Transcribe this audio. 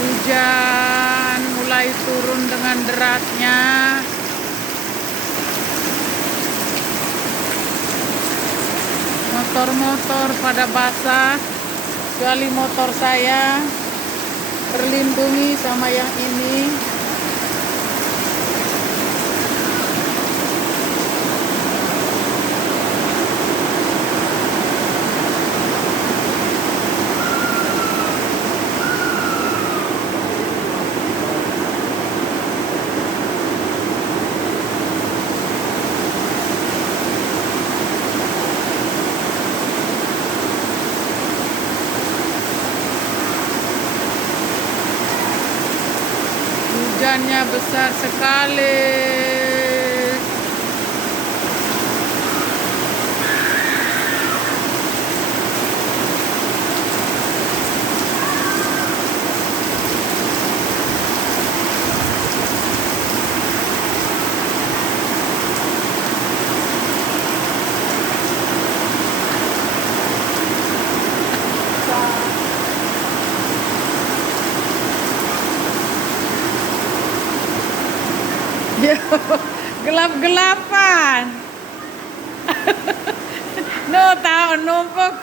Hujan mulai turun dengan derasnya. Motor-motor pada basah, kecuali motor saya terlindungi sama yang ini. Hujannya besar sekali. Gelap-gelapan. No, tahu numpuk.